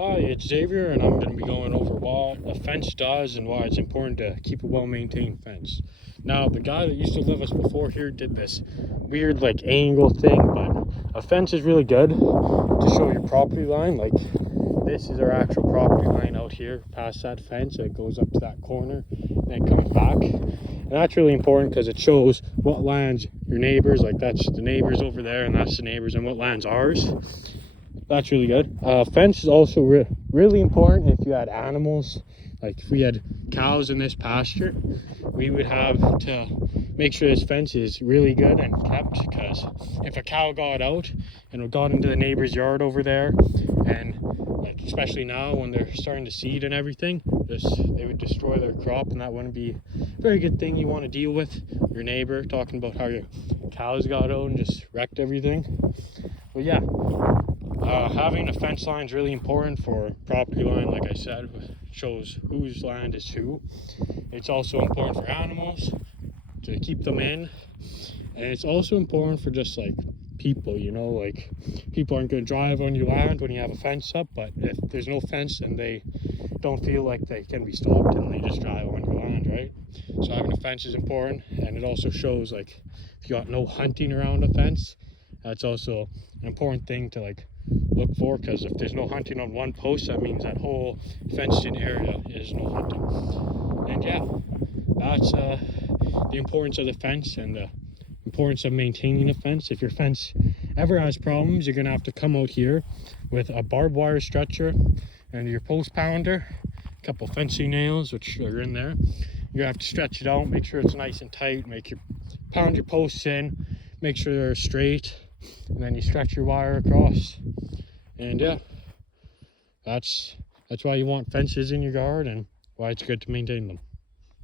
Hi, it's Xavier, and I'm going to be going over what a fence does and why it's important to keep a well-maintained fence. Now, the guy that used to live us before here did this weird, angle thing, but a fence is really good to show your property line. Like, this is our actual property line out here, past that fence. It goes up to that corner, and then comes back. And that's really important because it shows what lands your neighbors, like that's the neighbors over there, and that's the neighbors, and what lands ours. That's really good. Fence is also really important if you had animals. Like if we had cows in this pasture, we would have to make sure this fence is really good and kept, because if a cow got out and it got into the neighbor's yard over there, and especially now when they're starting to seed and everything, they would destroy their crop, and that wouldn't be a very good thing you want to deal with. Your neighbor talking about how your cows got out and just wrecked everything. But yeah, having a fence line is really important for property line. Like I said, it shows whose land is who. It's also important for animals to keep them in, and it's also important for just people, people aren't going to drive on your land when you have a fence up, but if there's no fence, then they don't feel like they can be stopped and they just drive on your land, right? So having a fence is important, and it also shows if you got no hunting around a fence, that's also an important thing to look for, because if there's no hunting on one post, that means that whole fenced in area is no hunting. And yeah, that's the importance of the fence and the importance of maintaining a fence. If your fence ever has problems, you're gonna have to come out here with a barbed wire stretcher and your post pounder, a couple fencing nails which are in there. You have to stretch it out, make sure it's nice and tight, pound your posts in, make sure they're straight, and then you stretch your wire across. And yeah, that's why you want fences in your yard and why it's good to maintain them.